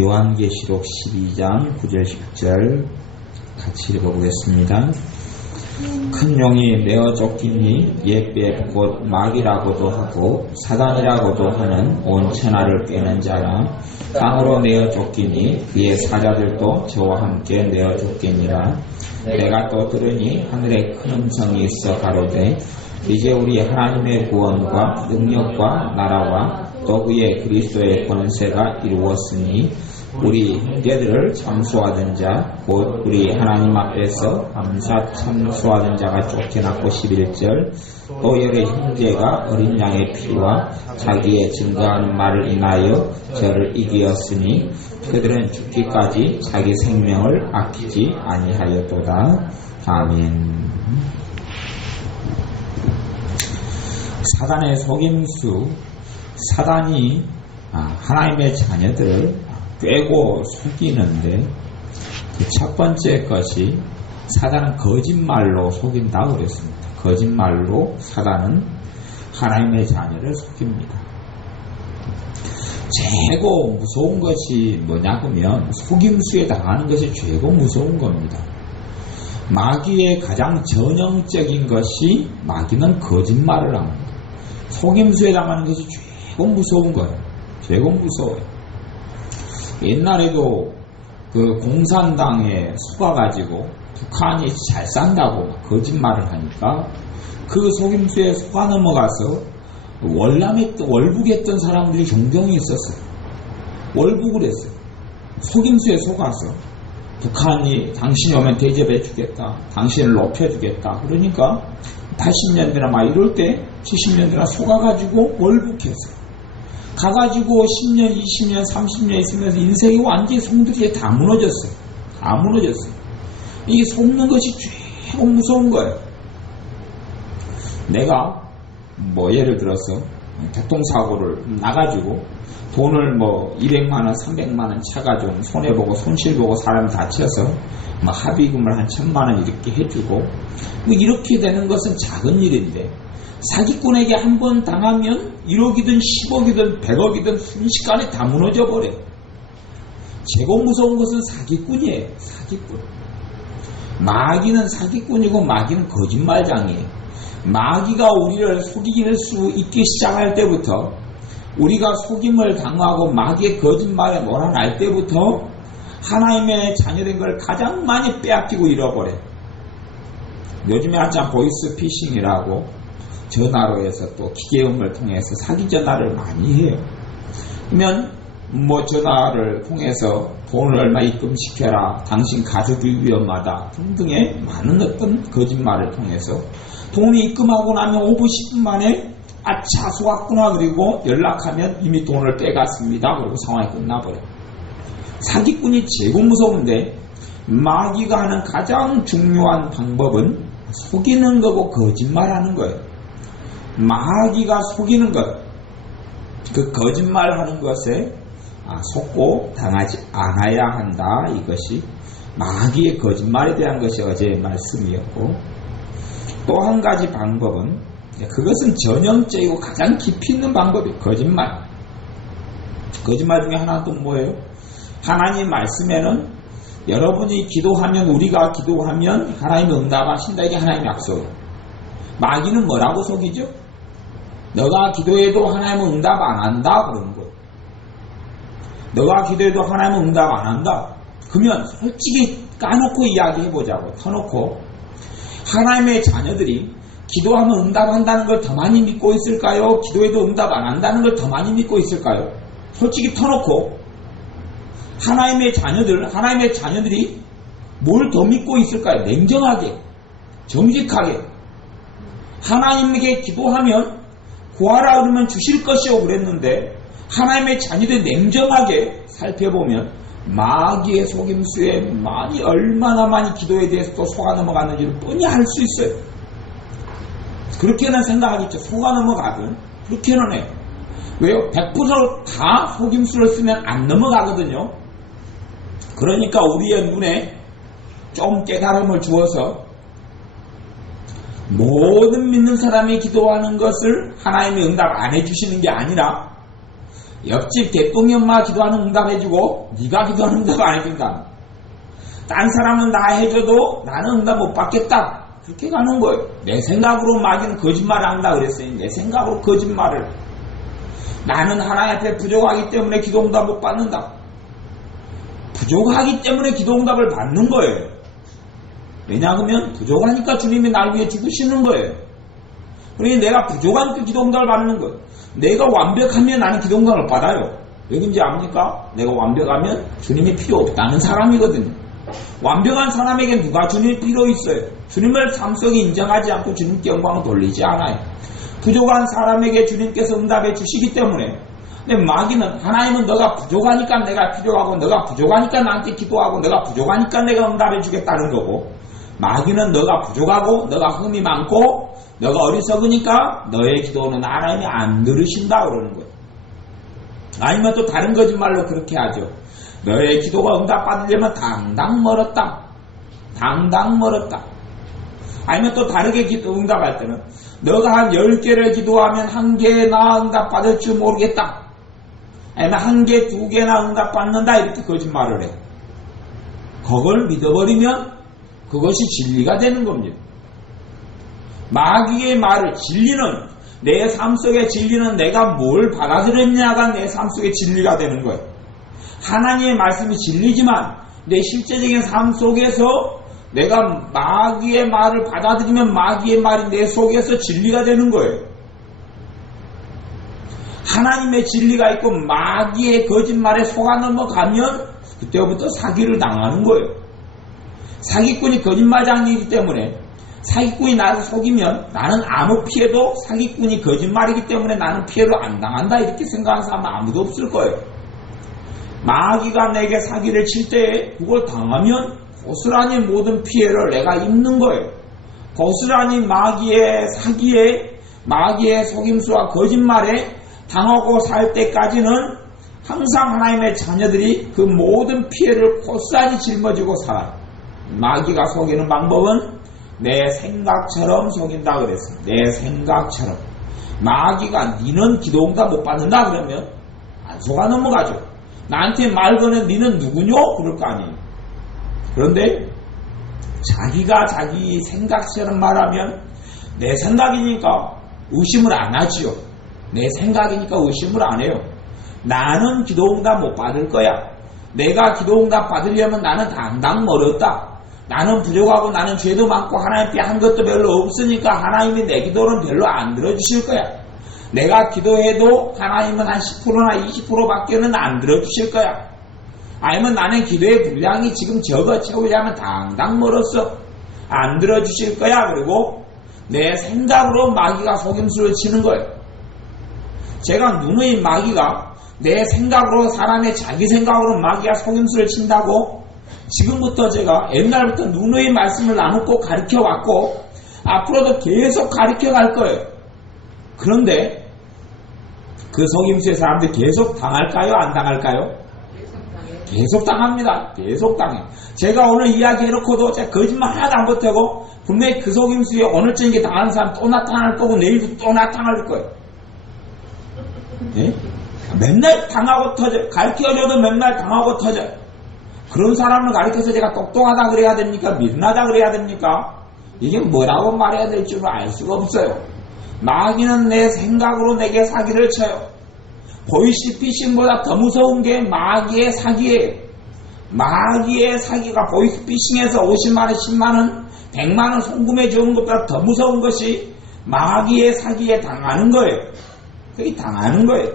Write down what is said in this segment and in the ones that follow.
요한계시록 12장 9절 10절 같이 읽어보겠습니다. 큰 용이 메어 쫓기니 옛배 곧 마귀라고도 하고 사단이라고도 하는 온 천하를 꿰는 자라 땅으로 메어 쫓기니 그의 사자들도 저와 함께 메어 쫓기니라. 내가 또 들으니 하늘에 큰 음성이 있어 가로되 이제 우리 하나님의 구원과 능력과 나라와 또 그의 그리스도의 권세가 이루었으니 우리 형제들을 참수하던 자 곧 우리 하나님 앞에서 감사 참수하던 자가 쫓겨났고 11절 또 여러 형제가 어린 양의 피와 자기의 증거하는 말을 인하여 저를 이기었으니 그들은 죽기까지 자기 생명을 아끼지 아니하였도다. 아멘. 사단의 속임수, 사단이 하나님의 자녀들을 꿰고 속이는데 그 첫 번째 것이 사단은 거짓말로 속인다고 그랬습니다. 거짓말로 사단은 하나님의 자녀를 속입니다. 최고 무서운 것이 뭐냐면 속임수에 당하는 것이 최고 무서운 겁니다. 마귀의 가장 전형적인 것이 마귀는 거짓말을 합니다. 속임수에 당하는 것이 최고 무서운 거예요. 최고 무서워요. 옛날에도 그 공산당에 속아가지고 북한이 잘 산다고 거짓말을 하니까 그 속임수에 속아 넘어가서 월북했던 사람들이 종종이 있었어요. 월북을 했어요. 속임수에 속아서 북한이 당신이 오면 대접해 주겠다. 당신을 높여주겠다. 그러니까 80년대나 막 이럴 때 70년대나 속아가지고 월북했어요. 가가지고 10년, 20년, 30년 있으면서 인생이 완전히 송두리에 다 무너졌어요. 다 무너졌어요. 이 속는 것이 최고 무서운 거예요. 내가 예를 들어서 교통사고를 나가지고 돈을 200만원, 300만원 차가지고 손해보고 손실보고 사람 다쳐서 합의금을 한 1000만원 이렇게 해주고 이렇게 되는 것은 작은 일인데 사기꾼에게 한 번 당하면 1억이든 10억이든 100억이든 순식간에 다 무너져 버려요. 최고 무서운 것은 사기꾼이에요. 사기꾼. 마귀는 사기꾼이고 마귀는 거짓말장이에요. 마귀가 우리를 속일 수 있기 시작할 때부터 우리가 속임을 당하고 마귀의 거짓말에 몰아날 때부터 하나님의 자녀된 걸 가장 많이 빼앗기고 잃어버려요. 요즘에 한참 보이스피싱이라고 전화로 해서 또 기계음을 통해서 사기 전화를 많이 해요. 그러면 전화를 통해서 돈을 얼마 입금시켜라, 당신 가족이 위험하다 등등의 많은 어떤 거짓말을 통해서 돈이 입금하고 나면 5분 10분 만에 아차 속았구나 그리고 연락하면 이미 돈을 빼갔습니다. 그리고 상황이 끝나버려요. 사기꾼이 최고 무서운데 마귀가 하는 가장 중요한 방법은 속이는 거고 거짓말하는 거예요. 마귀가 속이는 것, 그 거짓말하는 것에 속고 당하지 않아야 한다. 이것이 마귀의 거짓말에 대한 것이 어제의 말씀이었고 또 한 가지 방법은 그것은 전형적이고 가장 깊이 있는 방법이에요. 거짓말. 거짓말 중에 하나는 또 뭐예요? 하나님 말씀에는 여러분이 기도하면 우리가 기도하면 하나님이 응답하신다. 이게 하나님의 약속이에요. 마귀는 뭐라고 속이죠? 너가 기도해도 하나님은 응답 안 한다 그러는 거예요. 너가 기도해도 하나님은 응답 안 한다. 그러면 솔직히 까놓고 이야기해보자고. 터놓고 하나님의 자녀들이 기도하면 응답한다는 걸 더 많이 믿고 있을까요? 기도해도 응답 안 한다는 걸 더 많이 믿고 있을까요? 솔직히 터놓고 하나님의 자녀들이 뭘 더 믿고 있을까요? 냉정하게, 정직하게. 하나님에게 기도하면 구하라 그러면 주실 것이요 그랬는데 하나님의 자녀들이 냉정하게 살펴보면 마귀의 속임수에 얼마나 많이 기도에 대해서 또 속아 넘어갔는지를 뻔히 알 수 있어요. 그렇게는 생각하겠죠. 속아 넘어가든 그렇게는 해요. 왜요? 100%다 속임수를 쓰면 안 넘어가거든요. 그러니까 우리의 눈에 좀 깨달음을 주어서 모든 믿는 사람이 기도하는 것을 하나님이 응답 안 해주시는 게 아니라 옆집 대통령 엄마 기도하는 응답해주고 네가 기도하는 응답 안 해준다. 딴 사람은 다 해줘도 나는 응답 못 받겠다. 그렇게 가는 거예요. 내 생각으로 마귀는 거짓말을 한다 그랬어요. 내 생각으로 거짓말을. 나는 하나님 앞에 부족하기 때문에 기도 응답 못 받는다. 부족하기 때문에 기도 응답을 받는 거예요. 왜냐하면 부족하니까 주님이 날 위해 죽으시는 거예요. 그러니 내가 부족하니까 기도 응답을 받는 거예요. 내가 완벽하면 나는 기도 응답을 받아요. 왜인지 압니까? 내가 완벽하면 주님이 필요 없다는 사람이거든요. 완벽한 사람에게 누가 주님이 필요 있어요? 주님을 삶 속에 인정하지 않고 주님께 영광을 돌리지 않아요. 부족한 사람에게 주님께서 응답해 주시기 때문에. 근데 마귀는 하나님은 너가 부족하니까 내가 필요하고 너가 부족하니까 나한테 기도하고 너가 부족하니까 내가 응답해 주겠다는 거고, 마귀는 너가 부족하고 너가 흠이 많고 너가 어리석으니까 너의 기도는 하나님이 안 들으신다 그러는 거예요. 아니면 또 다른 거짓말로 그렇게 하죠. 너의 기도가 응답받으려면 당당 멀었다. 당당 멀었다. 아니면 또 다르게 응답할 때는 너가 한 10개를 기도하면 1개나 응답받을 줄 모르겠다. 아니면 1개, 2개나 응답받는다. 이렇게 거짓말을 해. 그걸 믿어버리면 그것이 진리가 되는 겁니다. 마귀의 말을, 진리는, 내 삶 속의 진리는 내가 뭘 받아들였냐가 내 삶 속의 진리가 되는 거예요. 하나님의 말씀이 진리지만 내 실제적인 삶 속에서 내가 마귀의 말을 받아들이면 마귀의 말이 내 속에서 진리가 되는 거예요. 하나님의 진리가 있고 마귀의 거짓말에 속아 넘어가면 그때부터 사기를 당하는 거예요. 사기꾼이 거짓말장이기 때문에 사기꾼이 나를 속이면 나는 아무 피해도 사기꾼이 거짓말이기 때문에 나는 피해를 안 당한다 이렇게 생각하는 사람은 아무도 없을 거예요. 마귀가 내게 사기를 칠 때 그걸 당하면 고스란히 모든 피해를 내가 입는 거예요. 고스란히 마귀의 사기에, 마귀의 속임수와 거짓말에 당하고 살 때까지는 항상 하나님의 자녀들이 그 모든 피해를 고스란히 짊어지고 살아요. 마귀가 속이는 방법은 내 생각처럼 속인다 그랬어요. 내 생각처럼. 마귀가 니는 기도응답 못 받는다 그러면 안 속아 넘어가죠. 나한테 말 거는 니는 누구뇨? 그럴 거 아니에요. 그런데 자기가 자기 생각처럼 말하면 내 생각이니까 의심을 안 하지요. 내 생각이니까 의심을 안 해요. 나는 기도응답 못 받을 거야. 내가 기도응답 받으려면 나는 당당 멀었다. 나는 부족하고 나는 죄도 많고 하나님께 한 것도 별로 없으니까 하나님이 내 기도는 별로 안 들어주실 거야. 내가 기도해도 하나님은 한 10%나 20%밖에는 안 들어주실 거야. 아니면 나는 기도의 분량이 지금 적어 채우려면 당당 멀었어. 안 들어주실 거야. 그리고 내 생각으로 마귀가 속임수를 치는 거예요. 제가 누누이 마귀가 내 생각으로 사람의 자기 생각으로 마귀가 속임수를 친다고 지금부터 제가 옛날부터 누누이 말씀을 나누고 가르쳐 왔고 앞으로도 계속 가르쳐 갈 거예요. 그런데 그 속임수의 사람들 계속 당할까요? 안 당할까요? 계속 당합니다. 계속 당해요. 제가 오늘 이야기해놓고도 제가 거짓말 하나도 안 보태고 분명히 그 속임수에 오늘 저녁에 당하는 사람 또 나타날 거고 내일도 또 나타날 거예요. 네? 맨날 당하고 터져요. 가르쳐줘도 맨날 당하고 터져요. 그런 사람을 가르쳐서 제가 똑똑하다 그래야 됩니까? 미련하다 그래야 됩니까? 이게 뭐라고 말해야 될 줄 알 수가 없어요. 마귀는 내 생각으로 내게 사기를 쳐요. 보이스피싱보다 더 무서운 게 마귀의 사기예요. 마귀의 사기가 보이스피싱에서 50만원, 10만원, 100만원 송금해 주는 것보다 더 무서운 것이 마귀의 사기에 당하는 거예요. 그게 당하는 거예요.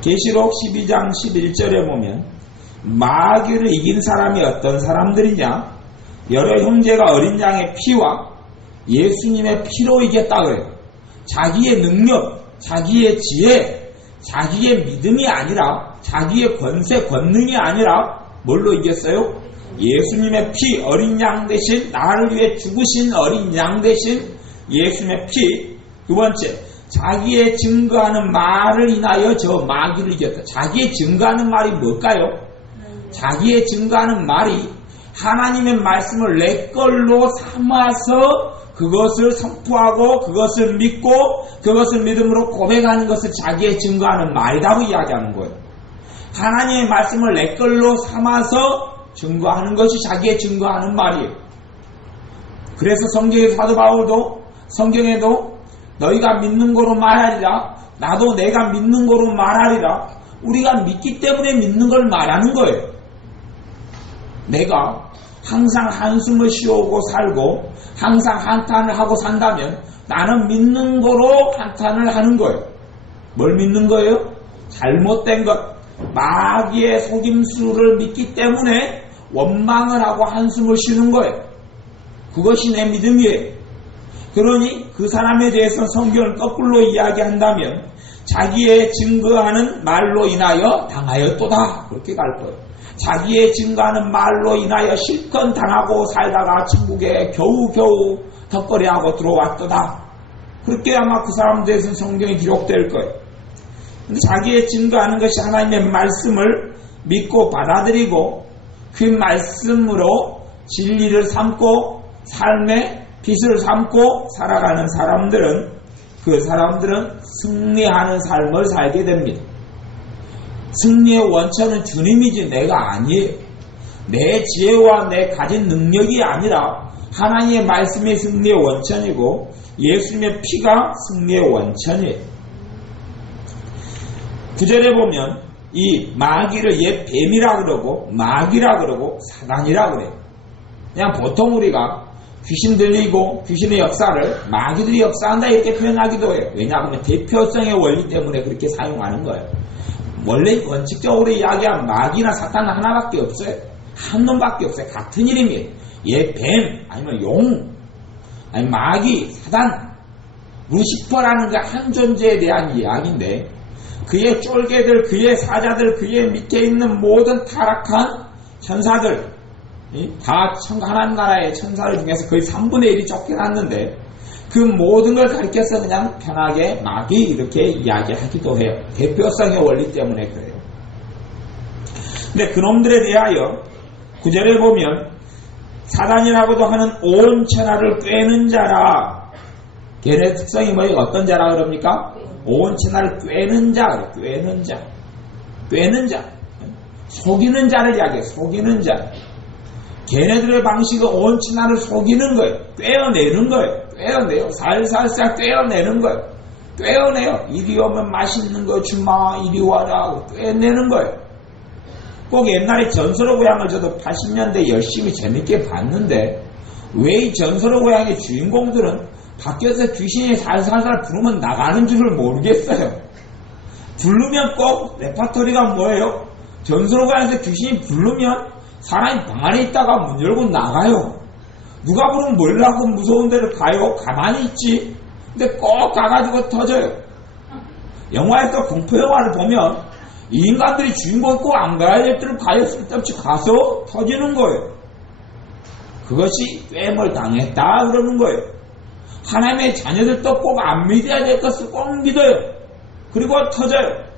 계시록 12장 11절에 보면 마귀를 이긴 사람이 어떤 사람들이냐? 여러 형제가 어린 양의 피와 예수님의 피로 이겼다 그래요. 자기의 능력, 자기의 지혜, 자기의 믿음이 아니라 자기의 권세, 권능이 아니라 뭘로 이겼어요? 예수님의 피, 어린 양 대신 나를 위해 죽으신 어린 양 대신 예수님의 피. 두 번째, 자기의 증거하는 말을 인하여 저 마귀를 이겼다. 자기의 증거하는 말이 뭘까요? 자기의 증거하는 말이 하나님의 말씀을 내 걸로 삼아서 그것을 선포하고 그것을 믿고 그것을 믿음으로 고백하는 것을 자기의 증거하는 말이라고 이야기하는 거예요. 하나님의 말씀을 내 걸로 삼아서 증거하는 것이 자기의 증거하는 말이에요. 그래서 성경의 사도 바울도 성경에도 너희가 믿는 거로 말하리라, 나도 내가 믿는 거로 말하리라, 우리가 믿기 때문에 믿는 걸 말하는 거예요. 내가 항상 한숨을 쉬어오고 살고 항상 한탄을 하고 산다면 나는 믿는 거로 한탄을 하는 거예요. 뭘 믿는 거예요? 잘못된 것, 마귀의 속임수를 믿기 때문에 원망을 하고 한숨을 쉬는 거예요. 그것이 내 믿음이에요. 그러니 그 사람에 대해서 성경을 거꾸로 이야기한다면 자기의 증거하는 말로 인하여 당하였도다, 그렇게 갈 거예요. 자기의 증거하는 말로 인하여 실컷 당하고 살다가 천국에 겨우겨우 덕거리하고 들어왔도다, 그렇게 아마 그 사람들에서 성경이 기록될 거예요. 근데 자기의 증거하는 것이 하나님의 말씀을 믿고 받아들이고 그 말씀으로 진리를 삼고 삶의 빛을 삼고 살아가는 사람들은, 그 사람들은 승리하는 삶을 살게 됩니다. 승리의 원천은 주님이지 내가 아니에요. 내 지혜와 내 가진 능력이 아니라 하나님의 말씀이 승리의 원천이고 예수님의 피가 승리의 원천이에요. 9절에 보면 이 마귀를 옛 뱀이라 그러고 마귀라 그러고 사단이라 그래요. 그냥 보통 우리가 귀신 들리고 귀신의 역사를 마귀들이 역사한다 이렇게 표현하기도 해요. 왜냐하면 대표성의 원리 때문에 그렇게 사용하는 거예요. 원래 원칙적으로 이야기하면 마귀나 사탄은 하나밖에 없어요. 한 놈밖에 없어요. 같은 이름이에요. 얘 뱀, 아니면 용, 아니 마귀, 사단, 루시퍼라는 그 한 존재에 대한 이야기인데 그의 쫄개들, 그의 사자들, 그의 밑에 있는 모든 타락한 천사들, 다 하나님 나라의 천사들 중에서 거의 3분의 1이 쫓겨났는데 그 모든 걸 가리켜서 그냥 편하게 마귀 이렇게 이야기하기도 해요. 대표성의 원리 때문에 그래요. 근데 그놈들에 대하여 9절에 보면 사단이라고도 하는 온 천하를 꿰는 자라. 걔네 특성이 뭐예요? 어떤 자라 그럽니까? 온 천하를 꿰는 자, 꿰는 자, 꿰는 자, 속이는 자를 이야기해요. 속이는 자. 걔네들의 방식은 온 천하를 속이는 거예요. 꿰어내는 거예요. 꿰어내요. 살살살 꿰어내는 거예요. 꿰어내요. 이리 오면 맛있는 거 주마, 이리 와라. 꿰어내는 거예요. 꼭 옛날에 전설의 고향을 저도 80년대 열심히 재밌게 봤는데 왜 이 전설의 고향의 주인공들은 밖에서 귀신이 살살살 부르면 나가는 줄을 모르겠어요. 부르면 꼭 레파토리가 뭐예요? 전설의 고향에서 귀신이 부르면 사람이 방 안에 있다가 문 열고 나가요. 누가 부르면 몰라고 무서운 데를 가요. 가만히 있지. 근데 꼭 가가지고 터져요. 영화에서 공포영화를 보면 이 인간들이 주인공 꼭 안 가야 될 때를 가요. 쓸데없이 가서 터지는 거예요. 그것이 꿰을 당했다 그러는 거예요. 하나님의 자녀들도 꼭 안 믿어야 될 것을 꼭 믿어요. 그리고 터져요.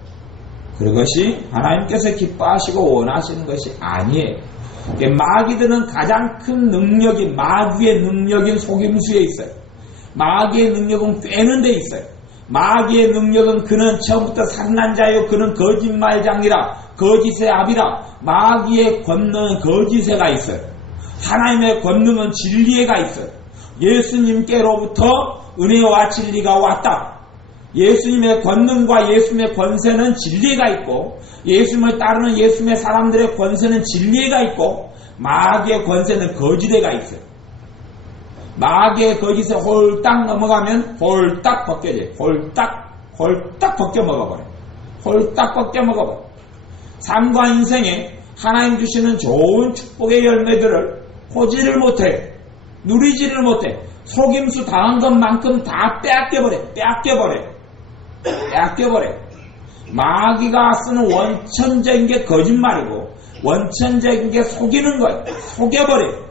그것이 하나님께서 기뻐하시고 원하시는 것이 아니에요. 마귀들은 가장 큰 능력이 마귀의 능력인 속임수에 있어요. 마귀의 능력은 꿰는 데 있어요. 마귀의 능력은 그는 처음부터 산난 자요 그는 거짓말장이라 거짓의 압이라. 마귀의 권능은 거짓에가 있어요. 하나님의 권능은 진리에가 있어요. 예수님께로부터 은혜와 진리가 왔다. 예수님의 권능과 예수님의 권세는 진리가 있고 예수님을 따르는 예수님의 사람들의 권세는 진리가 있고 마귀의 권세는 거짓에가 있어요. 마귀의 거짓에 홀딱 넘어가면 홀딱 벗겨져요. 홀딱 벗겨 먹어버려요. 홀딱 벗겨 먹어버려요. 삶과 인생에 하나님 주시는 좋은 축복의 열매들을 보지를 못해, 누리지를 못해, 속임수 당한 것만큼 다 빼앗겨버려. 마귀가 쓰는 원천적인 게 거짓말이고 원천적인 게 속이는 거예요. 속여버려요.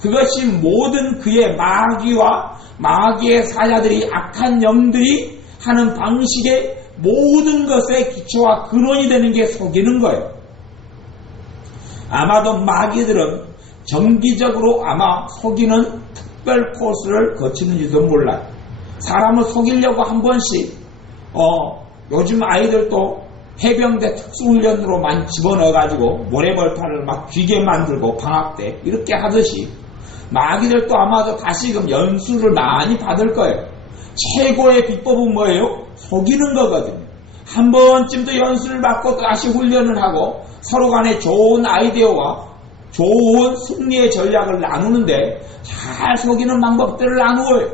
그것이 모든 그의 마귀와 마귀의 사자들이 악한 영들이 하는 방식의 모든 것의 기초와 근원이 되는 게 속이는 거예요. 아마도 마귀들은 정기적으로 아마 속이는 특별 코스를 거치는지도 몰라요. 사람을 속이려고 한 번씩 요즘 아이들도 해병대 특수훈련으로 많이 집어넣어가지고 모래벌판을 막 쥐게 만들고 방학 때 이렇게 하듯이 마귀들도 아마도 다시금 연수를 많이 받을 거예요. 최고의 비법은 뭐예요? 속이는 거거든요. 한 번쯤도 연수를 받고 다시 훈련을 하고 서로 간에 좋은 아이디어와 좋은 승리의 전략을 나누는데 잘 속이는 방법들을 나누어요.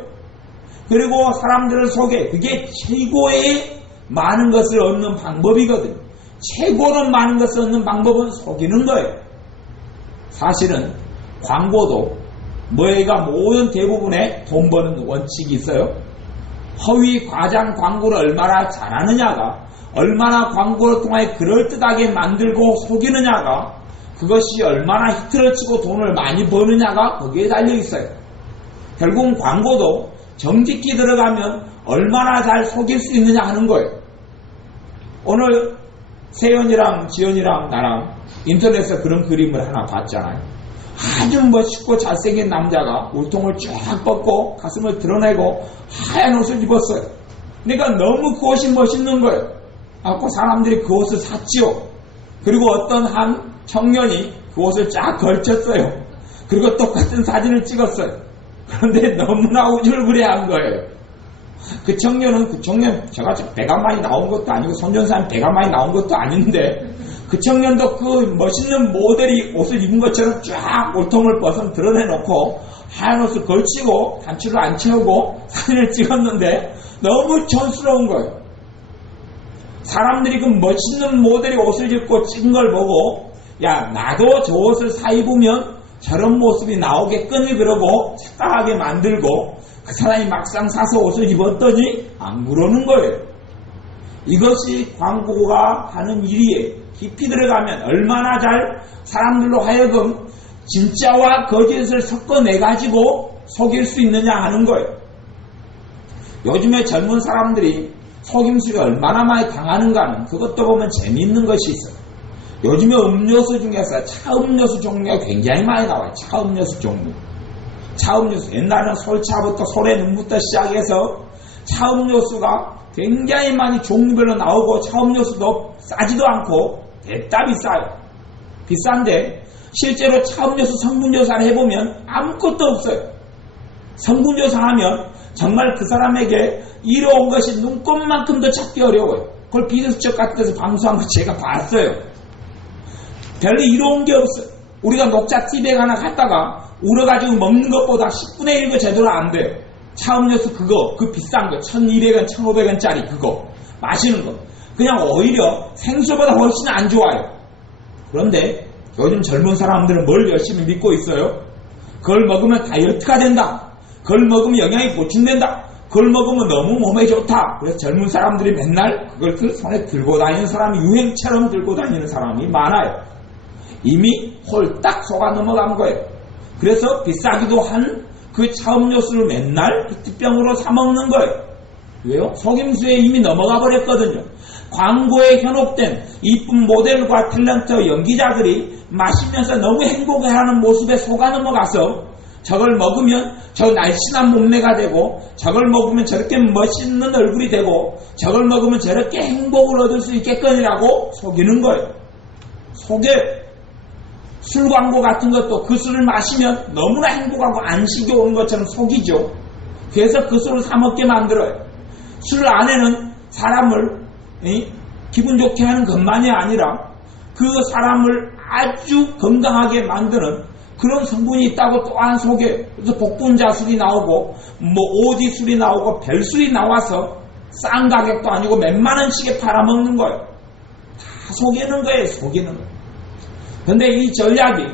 그리고 사람들을 속여. 그게 최고의 많은 것을 얻는 방법이거든요. 최고로 많은 것을 얻는 방법은 속이는 거예요. 사실은 광고도 뭐가 모든 대부분의 돈 버는 원칙이 있어요. 허위 과장 광고를 얼마나 잘하느냐가, 얼마나 광고를 통해 그럴듯하게 만들고 속이느냐가, 그것이 얼마나 히트를 치고 돈을 많이 버느냐가 거기에 달려 있어요. 결국은 광고도 정직히 들어가면 얼마나 잘 속일 수 있느냐 하는 거예요. 오늘 세연이랑 지연이랑 나랑 인터넷에서 그런 그림을 하나 봤잖아요. 아주 멋있고 잘생긴 남자가 울통을 쫙 뻗고 가슴을 드러내고 하얀 옷을 입었어요. 그러니까 너무 그 옷이 멋있는 거예요. 그래서 사람들이 그 옷을 샀지요. 그리고 어떤 한 청년이 그 옷을 쫙 걸쳤어요. 그리고 똑같은 사진을 찍었어요. 그런데 너무나 우쭐부려한 거예요. 그 청년, 제가 배가 많이 나온 것도 아니고, 손전사님 배가 많이 나온 것도 아닌데, 그 청년도 그 멋있는 모델이 옷을 입은 것처럼 쫙 옷통을 벗어 드러내놓고, 하얀 옷을 걸치고, 단추를 안 채우고, 사진을 찍었는데, 너무 촌스러운 거예요. 사람들이 그 멋있는 모델이 옷을 입고 찍은 걸 보고, 야, 나도 저 옷을 사 입으면 저런 모습이 나오겠거니 그러고, 착각하게 만들고, 그 사람이 막상 사서 옷을 입었더니 안 그러는 거예요. 이것이 광고가 하는 일이에요. 깊이 들어가면 얼마나 잘 사람들로 하여금 진짜와 거짓을 섞어내가지고 속일 수 있느냐 하는 거예요. 요즘에 젊은 사람들이 속임수를 얼마나 많이 당하는가는 그것도 보면 재미있는 것이 있어요. 요즘에 음료수 중에서 차음료수 종류가 굉장히 많이 나와요. 차음료수 종류. 차음료수, 옛날에는 솔차부터 소래눈부터 시작해서 차음료수가 굉장히 많이 종류별로 나오고, 차음료수도 싸지도 않고 대따 비싸요. 비싼데 실제로 차음료수 성분조사를 해보면 아무것도 없어요. 성분조사하면 정말 그 사람에게 이로운 것이 눈꼽만큼도 찾기 어려워요. 그걸 비서수첩 같은 데서 방송한 거 제가 봤어요. 별로 이로운 게 없어요. 우리가 녹차 티백 하나 갖다가 우려가지고 먹는 것보다 10분의 1도 제대로 안 돼요. 차음료수 그거, 그 비싼 거, 1200원, 1500원짜리 그거, 마시는 거. 그냥 오히려 생수보다 훨씬 안 좋아요. 그런데 요즘 젊은 사람들은 뭘 열심히 믿고 있어요? 그걸 먹으면 다이어트가 된다. 그걸 먹으면 영양이 보충된다. 그걸 먹으면 너무 몸에 좋다. 그래서 젊은 사람들이 맨날 그걸 손에 들고 다니는 사람이 유행처럼 들고 다니는 사람이 많아요. 이미 홀딱 속아 넘어간 거예요. 그래서 비싸기도 한 그 차음료수를 맨날 히트병으로 사먹는 거예요. 왜요? 속임수에 이미 넘어가 버렸거든요. 광고에 현혹된 이쁜 모델과 탤런트 연기자들이 마시면서 너무 행복해하는 모습에 속아 넘어가서 저걸 먹으면 저 날씬한 몸매가 되고, 저걸 먹으면 저렇게 멋있는 얼굴이 되고, 저걸 먹으면 저렇게 행복을 얻을 수 있겠거니라고 속이는 거예요. 속에 술 광고 같은 것도 그 술을 마시면 너무나 행복하고 안식이 오는 것처럼 속이죠. 그래서 그 술을 사 먹게 만들어요. 술 안에는 사람을 기분 좋게 하는 것만이 아니라 그 사람을 아주 건강하게 만드는 그런 성분이 있다고 또한 속여요. 그래서 복분자술이 나오고 오디술이 나오고 별술이 나와서 싼 가격도 아니고 몇만 원씩에 팔아먹는 거예요. 다 속이는 거예요. 속이는 거예요. 그런데 이 전략이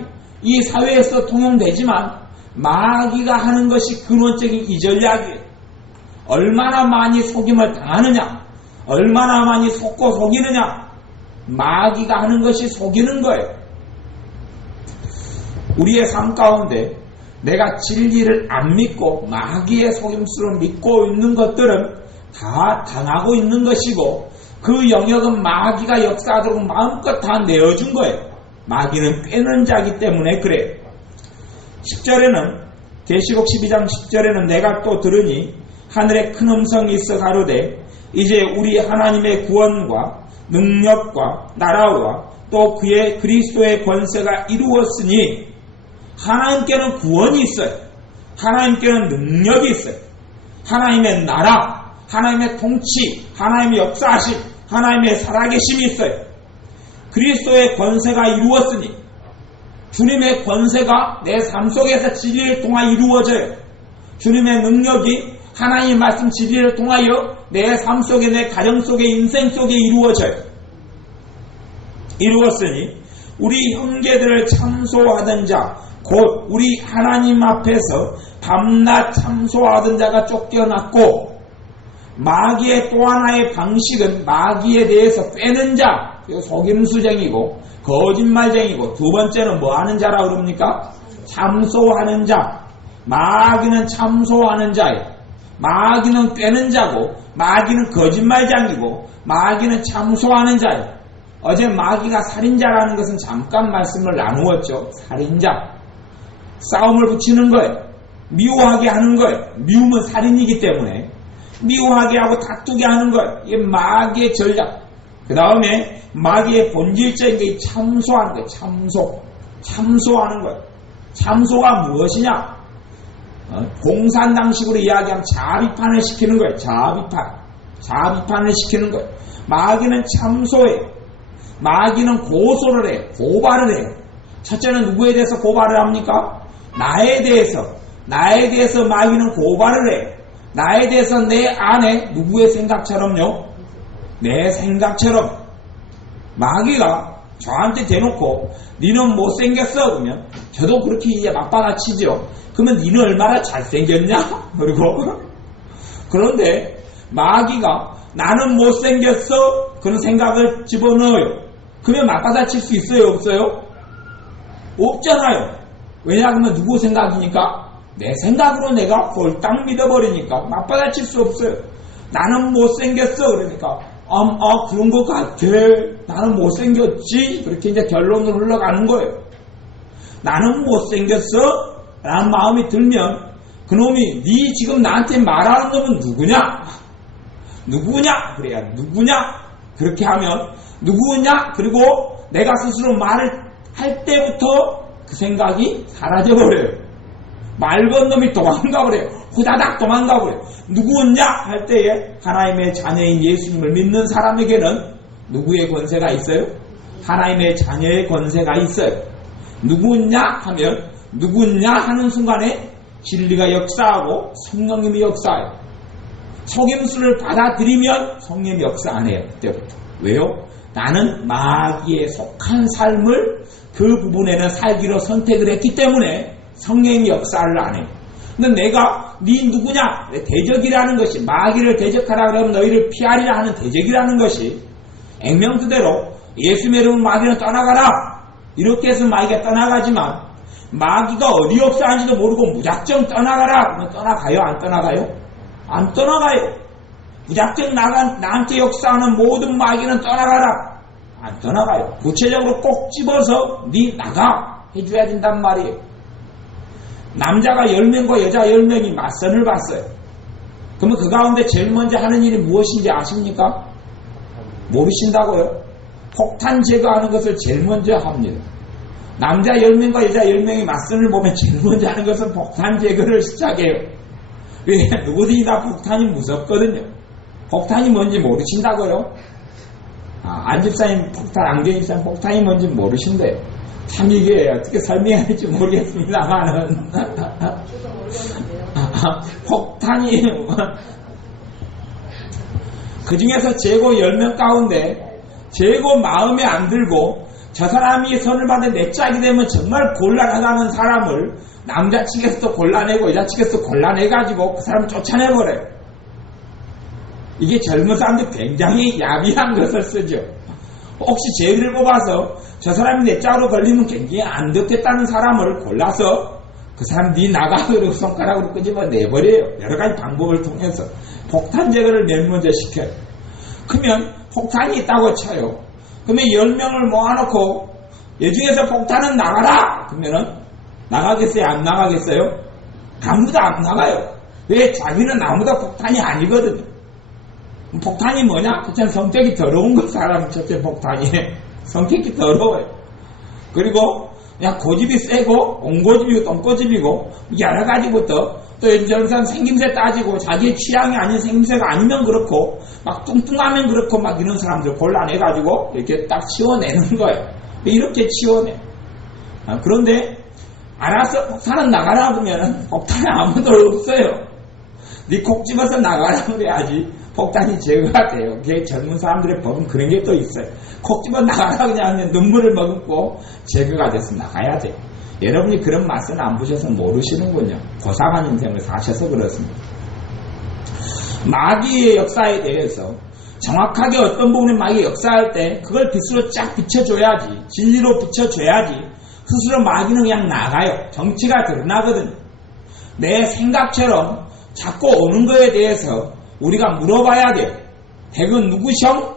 이 사회에서 통용되지만 마귀가 하는 것이 근원적인 이 전략이에요. 얼마나 많이 속임을 당하느냐, 얼마나 많이 속고 속이느냐, 마귀가 하는 것이 속이는 거예요. 우리의 삶 가운데 내가 진리를 안 믿고 마귀의 속임수를 믿고 있는 것들은 다 당하고 있는 것이고, 그 영역은 마귀가 역사하도록 마음껏 다 내어준 거예요. 마귀는 꿰는 자이기 때문에 그래요. 10절에는 계시록 12장 10절에는 내가 또 들으니 하늘에 큰 음성이 있어 가로되 이제 우리 하나님의 구원과 능력과 나라와 또 그의 그리스도의 권세가 이루었으니 하나님께는 구원이 있어요. 하나님께는 능력이 있어요. 하나님의 나라, 하나님의 통치, 하나님의 역사하심, 하나님의 살아계심이 있어요. 그리스도의 권세가 이루었으니 주님의 권세가 내 삶 속에서 진리를 통하여 이루어져요. 주님의 능력이 하나님의 말씀 진리를 통하여 내 삶 속에, 내 가정 속에, 인생 속에 이루어져요. 이루었으니 우리 형제들을 참소하던 자, 곧 우리 하나님 앞에서 밤낮 참소하던 자가 쫓겨났고, 마귀의 또 하나의 방식은 마귀에 대해서 빼는 자, 속임수쟁이고 거짓말쟁이고, 두 번째는 뭐 하는 자라 그럽니까? 참소하는 자. 마귀는 참소하는 자예요. 마귀는 꿰는 자고, 마귀는 거짓말장이고, 마귀는 참소하는 자예요. 어제 마귀가 살인자라는 것은 잠깐 말씀을 나누었죠. 살인자. 싸움을 붙이는 거예요. 미워하게 하는 거예요. 미움은 살인이기 때문에 미워하게 하고 다투게 하는 거예요. 이게 마귀의 전략. 그 다음에 마귀의 본질적인 게 참소하는 거예요. 참소하는 거예요. 참소가 무엇이냐? 공산당식으로 이야기하면 자비판을 시키는 거예요. 자비판을 시키는 거예요. 마귀는 참소해요. 마귀는 고소를 해요. 고발을 해요. 첫째는 누구에 대해서 고발을 합니까? 나에 대해서 마귀는 고발을 해요. 나에 대해서 내 안에 누구의 생각처럼요? 내 생각처럼. 마귀가 저한테 대놓고 니는 못생겼어 그러면 저도 그렇게 이제 맞받아치죠. 그러면 니는 얼마나 잘생겼냐? 그리고 그런데 마귀가 나는 못생겼어 그런 생각을 집어넣어요. 그러면 맞받아칠 수 있어요? 없어요? 없잖아요. 왜냐하면 누구 생각이니까? 내 생각으로 내가 홀딱 믿어버리니까 맞받아칠 수 없어요. 나는 못생겼어 그러니까 그런 것 같아. 나는 못생겼지. 그렇게 이제 결론으로 흘러가는 거예요. 나는 못생겼어 라는 마음이 들면 그놈이 네 지금 나한테 말하는 놈은 누구냐? 그래야 누구냐? 그렇게 하면 누구냐? 그리고 내가 스스로 말을 할 때부터 그 생각이 사라져버려요. 말 건 놈이 도망가버려요. 후다닥 도망가버려요. 누구냐? 할 때에 하나님의 자녀인 예수님을 믿는 사람에게는 누구의 권세가 있어요? 하나님의 자녀의 권세가 있어요. 누구냐? 하면 누구냐? 하는 순간에 진리가 역사하고 성령님이 역사해요. 속임수를 받아들이면 성령님이 역사 안 해요. 그때부터. 왜요? 나는 마귀에 속한 삶을 그 부분에는 살기로 선택을 했기 때문에 성령님이 역사를 안 해요. 근데 내가 네 누구냐? 대적이라는 것이 마귀를 대적하라 그러면 너희를 피하리라 하는 대적이라는 것이 액명수대로 예수님의 이름으로 마귀는 떠나가라 이렇게 해서 마귀가 떠나가지만 마귀가 어디 역사하는지도 모르고 무작정 떠나가라 그러면 떠나가요? 안 떠나가요? 안 떠나가요. 무작정 나한테 역사하는 모든 마귀는 떠나가라. 안 떠나가요. 구체적으로 꼭 집어서 네 나가 해줘야 된단 말이에요. 남자가 10명과 여자 10명이 맞선을 봤어요. 그러면 그 가운데 제일 먼저 하는 일이 무엇인지 아십니까? 모르신다고요? 폭탄 제거하는 것을 제일 먼저 합니다. 남자 10명과 여자 10명이 맞선을 보면 제일 먼저 하는 것은 폭탄 제거를 시작해요. 왜? 누구든지 다 폭탄이 무섭거든요. 폭탄이 뭔지 모르신다고요? 안집사님 폭탄, 안경집사님 폭탄이 뭔지 모르신대요. 참 이게 어떻게 설명해야 할지 모르겠습니다만은 폭탄이 그 중에서 재고 10명 가운데 재고 마음에 안 들고 저 사람이 선을 받는 내 짝이 되면 정말 곤란하다는 사람을 남자 측에서도 골라내고 여자 측에서도 골라내가지고 그 사람 쫓아내버려요. 이게 젊은 사람들 굉장히 야비한 것을 쓰죠. 혹시 죄를 뽑아서 저 사람이 내 짝으로 걸리면 굉장히 안 득했다는 사람을 골라서 그 사람 네 나가 그러고 손가락으로 끄집어내버려요. 여러 가지 방법을 통해서 폭탄 제거를 맨 먼저 시켜요. 그러면 폭탄이 있다고 쳐요. 그러면 10명을 모아놓고 얘 중에서 폭탄은 나가라! 그러면은 나가겠어요? 안 나가겠어요? 아무도 안 나가요. 왜? 자기는 아무도 폭탄이 아니거든요. 폭탄이 뭐냐? 그냥 성격이 더러운 거 사람이 첫째 폭탄이. 성격이 더러워요. 그리고 그냥 고집이 세고 옹고집이고 똥고집이고 여러 가지부터 또 이런 생김새 따지고 자기의 취향이 아닌 생김새가 아니면 그렇고 막 뚱뚱하면 그렇고 막 이런 사람들 골라내가지고 이렇게 딱 치워내는 거예요. 이렇게 치워내. 그런데 알아서 폭탄은 나가라 그러면은 폭탄이 아무도 없어요. 네 콕 집어서 나가라 그래야지 폭탄이 제거가 돼요. 그게 젊은 사람들의 법은 그런 게 또 있어요. 콕 집어 나가라 그냥 하면 눈물을 머금고 제거가 돼서 나가야 돼요. 여러분이 그런 맛은 안 보셔서 모르시는군요. 고상한 인생을 사셔서 그렇습니다. 마귀의 역사에 대해서 정확하게 어떤 부분에 마귀의 역사할 때 그걸 빛으로 쫙 비춰줘야지, 진리로 비춰줘야지 스스로 마귀는 그냥 나가요. 정치가 드러나거든요. 내 생각처럼 자꾸 오는 거에 대해서 우리가 물어봐야 돼요. 백은 누구셔?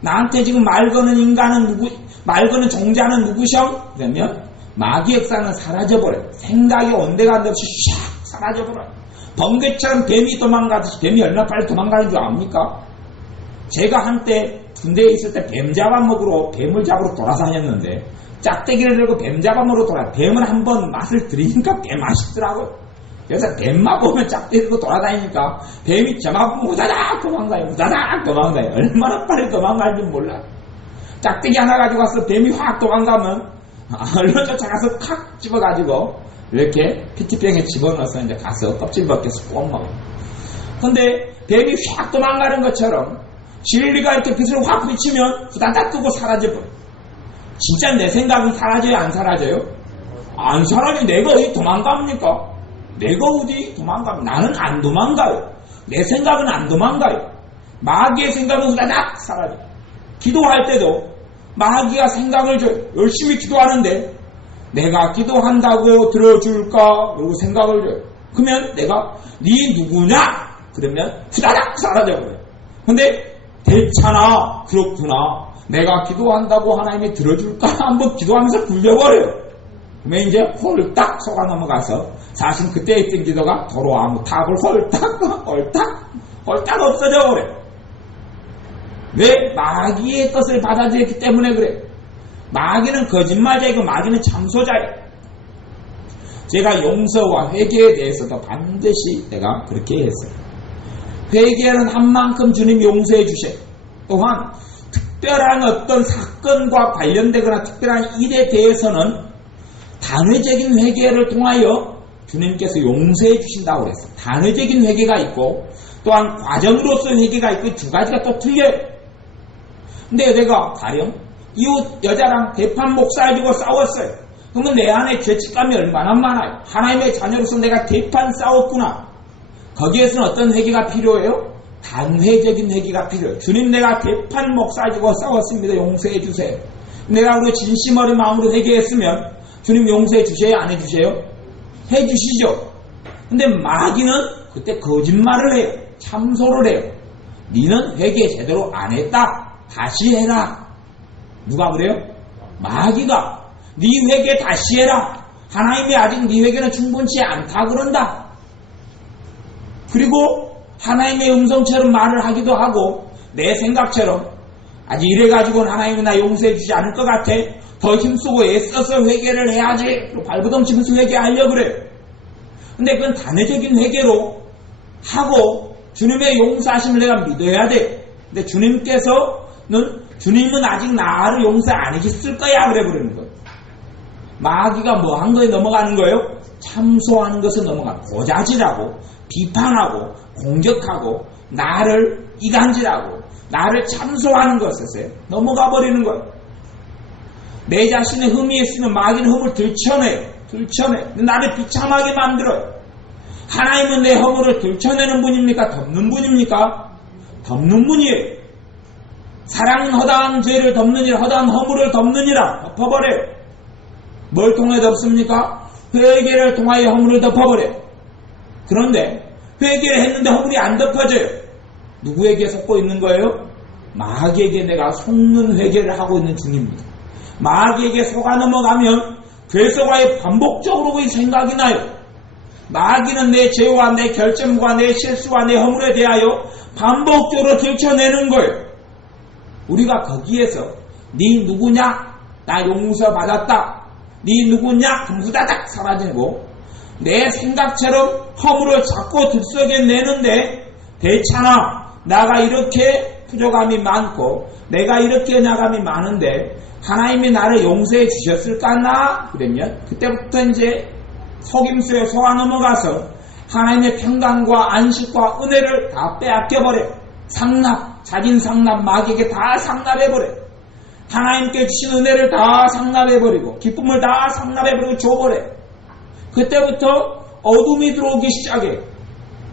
나한테 지금 말 거는 인간은 누구, 말 거는 종자는 누구셔? 그러면 마귀 역사는 사라져버려요. 생각이 온데간데 없이 샥 사라져버려요. 번개처럼 뱀이 도망가듯이. 뱀이 얼마나 빨리 도망가는 줄 압니까? 제가 한때 군대에 있을 때 뱀 잡아먹으러 뱀을 잡으러 돌아다녔는데 짝대기를 들고 뱀 잡아먹으러 돌아요. 뱀을 한번 맛을 들이니까 뱀 맛있더라고요. 그래서 뱀만 보면 짝대기 들고 돌아다니니까 뱀이 저만 보면 우다닥 도망가요. 우다닥 도망가요. 얼마나 빨리 도망가는지 몰라요. 짝대기 하나 가지고 와서 뱀이 확 도망가면 얼른 쫓아가서 칵 집어가지고 이렇게 피티병에 집어넣어서 이제 가서 껍질 벗겨서 꼭 먹어요. 근데 뱀이 확 도망가는 것처럼 진리가 이렇게 빛을 확 비치면 후다닥 뜨고 사라져버려요. 진짜 내 생각은 사라져요? 안 사라져요? 안 사라져. 내가 어디 도망갑니까? 내가 어디 도망갑니까? 나는 안 도망가요. 내 생각은 안 도망가요. 마귀의 생각은 후다닥 사라져요. 기도할 때도 마귀가 생각을 줘요. 열심히 기도하는데 내가 기도한다고 들어줄까? 그리고 생각을 줘요. 그러면 내가 네 누구냐? 그러면 후다닥 사라져버려요. 근데 됐잖아. 그렇구나. 내가 기도한다고 하나님이 들어줄까? 한번 기도하면서 굴려버려요. 그러면 이제 홀딱 속아 넘어가서 사실 그때 했던 기도가 도로 아무 탑을 홀딱 없어져 버려요. 왜? 마귀의 것을 받아들였기 때문에 그래요. 마귀는 거짓말자이고 마귀는 참소자예요. 제가 용서와 회개에 대해서도 반드시 내가 그렇게 했어요. 회개는 한 만큼 주님이 용서해 주셔요. 또한 특별한 어떤 사건과 관련되거나 특별한 일에 대해서는 단회적인 회개를 통하여 주님께서 용서해 주신다고 그랬어요. 단회적인 회개가 있고 또한 과정으로서 회개가 있고 두 가지가 또 틀려요. 근데 내가 가령 이웃 여자랑 대판 목사해주고 싸웠어요. 그러면 내 안에 죄책감이 얼마나 많아요. 하나님의 자녀로서 내가 대판 싸웠구나. 거기에서는 어떤 회개가 필요해요? 단회적인 회개가 필요해요. 주님, 내가 대판 목사해주고 싸웠습니다. 용서해 주세요. 내가 우리 진심 어린 마음으로 회개했으면 주님 용서해 주셔요? 안 해주세요? 해주시죠. 근데 마귀는 그때 거짓말을 해요. 참소를 해요. 니는 회개 제대로 안 했다. 다시 해라. 누가 그래요? 마귀가. 네 회개 다시 해라. 하나님이 아직 네 회개는 충분치 않다 그런다. 그리고 하나님의 음성처럼 말을 하기도 하고 내 생각처럼 아직 이래가지고는 하나님이 나 용서해 주지 않을 것 같아. 더 힘쓰고 애써서 회개를 해야지. 발버둥 치면서 회개하려고 그래요. 근데 그건 단회적인 회개로 하고 주님의 용서하심을 내가 믿어야 돼. 근데 주님은 아직 나를 용서 안 해줬을 거야. 그래 버리는 거예요. 마귀가 뭐 한 거에 넘어가는 거예요? 참소하는 것을 넘어가고 고자질하고 비판하고 공격하고 나를 이간질하고 나를 참소하는 것에서 넘어가 버리는 거예요. 내 자신의 흠이 있으면 마귀는 흠을 들춰내요. 나를 비참하게 만들어요. 하나님은 내 허물을 들춰내는 분입니까? 덮는 분입니까? 덮는 분이에요. 사랑은 허다한 죄를 덮느니라, 허다한 허물을 덮느니라. 덮어버려요. 뭘 통해 덮습니까? 회개를 통하여 허물을 덮어버려요. 그런데 회개를 했는데 허물이 안 덮어져요. 누구에게 속고 있는 거예요? 마귀에게 내가 속는 회개를 하고 있는 중입니다. 마귀에게 속아 넘어가면 죄서와의 반복적으로 그 생각이 나요. 마귀는 내 죄와 내 결점과 내 실수와 내 허물에 대하여 반복적으로 들춰내는 거예요. 우리가 거기에서 네 누구냐? 나 용서 받았다. 네 누구냐? 후다닥 사라지고 내 생각처럼 허물을 자꾸 들썩여내는데 대차나 나가 이렇게 부족함이 많고 내가 이렇게 나감이 많은데 하나님이 나를 용서해 주셨을까나? 그러면 그때부터 이제 속임수에 속아 넘어가서 하나님의 평강과 안식과 은혜를 다 빼앗겨버려요. 상납, 자진 상납, 마귀에게 다 상납해버려요. 하나님께 주신 은혜를 다 상납해버리고 기쁨을 다 상납해버리고 줘버려요. 그때부터 어둠이 들어오기 시작해요.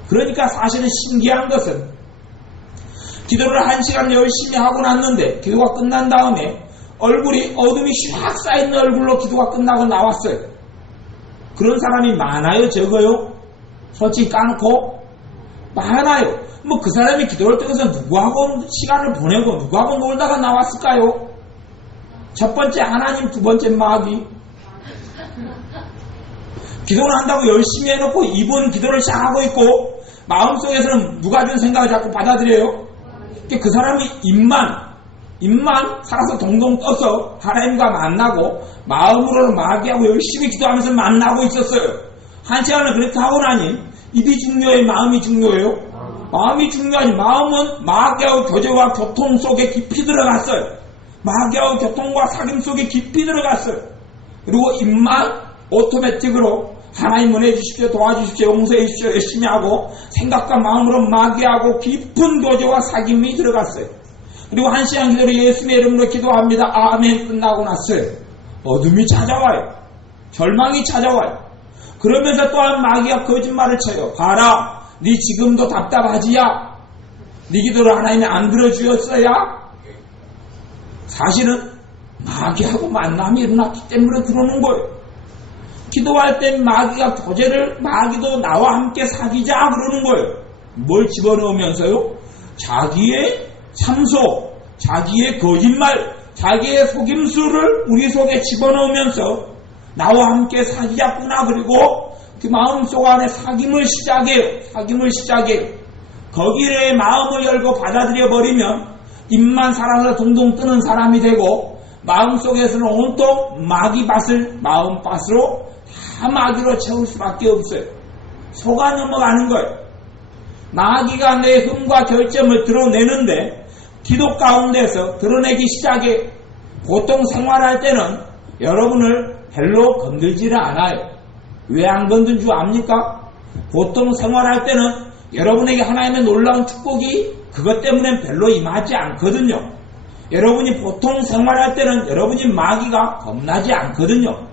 그러니까 사실은 신기한 것은 기도를 1시간 열심히 하고 났는데 기도가 끝난 다음에 얼굴이 어둠이 샥 쌓여있는 얼굴로 기도가 끝나고 나왔어요. 그런 사람이 많아요? 적어요? 솔직히 까놓고 많아요. 뭐 그 사람이 기도를 통해서 누구하고 시간을 보내고 누구하고 놀다가 나왔을까요? 첫 번째 하나님, 두 번째 마귀. 기도를 한다고 열심히 해놓고 이번 기도를 시작하고 있고 마음속에서는 누가 준 생각을 자꾸 받아들여요. 그 사람이 입만 살아서 동동 떠서 하나님과 만나고 마음으로는 마귀하고 열심히 기도하면서 만나고 있었어요. 1시간을 그렇게 하고 나니 입이 중요해요? 마음이 중요해요? 마음이 중요하지. 마음은 마귀하고 교제와 교통 속에 깊이 들어갔어요. 마귀하고 교통과 사귐 속에 깊이 들어갔어요. 그리고 입만 오토매틱으로 하나님 은혜 주십시오, 도와주십시오, 용서해 주십시오 열심히 하고 생각과 마음으로 마귀하고 깊은 교제와 사귐이 들어갔어요. 그리고 1시간 기도로 예수님의 이름으로 기도합니다. 아멘. 끝나고 났어요. 어둠이 찾아와요. 절망이 찾아와요. 그러면서 또한 마귀가 거짓말을 쳐요. 봐라, 네 지금도 답답하지야? 네 기도를 하나님이 안 들어주었어야? 사실은 마귀하고 만남이 일어났기 때문에 그러는 거예요. 기도할 땐 마귀가 교제를, 마귀도 나와 함께 사귀자 그러는 거예요. 뭘 집어넣으면서요? 자기의 참소, 자기의 거짓말, 자기의 속임수를 우리 속에 집어넣으면서 나와 함께 사귀자꾸나. 그리고 그 마음속 안에 사귐을 시작해요. 거기에 마음을 열고 받아들여 버리면 입만 살아서 동동 뜨는 사람이 되고 마음속에서는 온통 마귀밭을 마음밭으로 다 마귀로 채울 수밖에 없어요. 속아 넘어가는 거예요. 마귀가 내 흠과 결점을 드러내는데 기도 가운데서 드러내기 시작해. 보통 생활할 때는 여러분을 별로 건들지를 않아요. 왜 안 건든 줄 압니까? 보통 생활할 때는 여러분에게 하나님의 놀라운 축복이 그것 때문에 별로 임하지 않거든요. 여러분이 보통 생활할 때는 여러분이 마귀가 겁나지 않거든요.